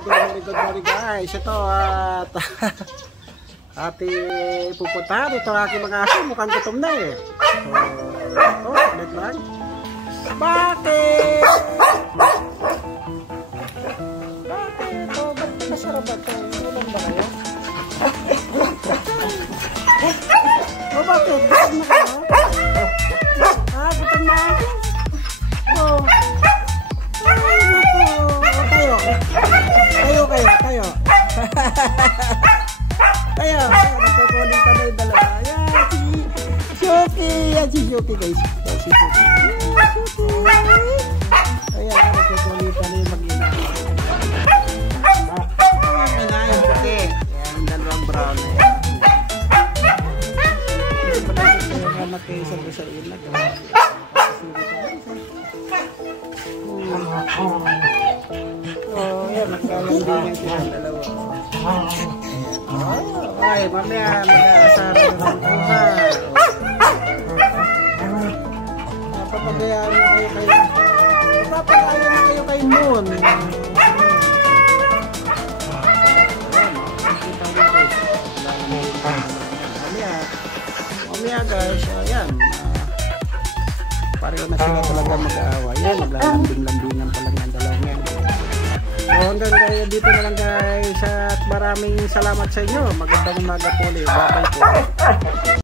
morning guys. Ito at pupuntahan ito aking mga aso. Mukhang gutom na eh. So, ulit lang. Bakit? Ba't masarap ba ito? Ulan ba kayo? Bakit? Gutom na kayo? Gutom na ako. Tayo, nagkukulit ka na yung dalawa. Ayan, si Shuki. Yan si Shuki guys. Yan si Shuki. Ayan, nagkukulit ka na yung mag-ina. Ina yung puti. Ayan, yung dalawang brown na yan. Anak kayo sa ilag. Ayan, nagkalambingan sila dalawa. Ay, mamaya mag-aasara na ng kuha. Napapagayaan na kayo kay Moon. Mamaya guys, ayan. Pareho na sila talaga mag-aaway. Yan, naglalambing-lambingan pa lang ng dalawang yan. So hanggang kayo dito na lang guys at maraming salamat sa inyo. Magandang umaga po ulit. Bye bye po.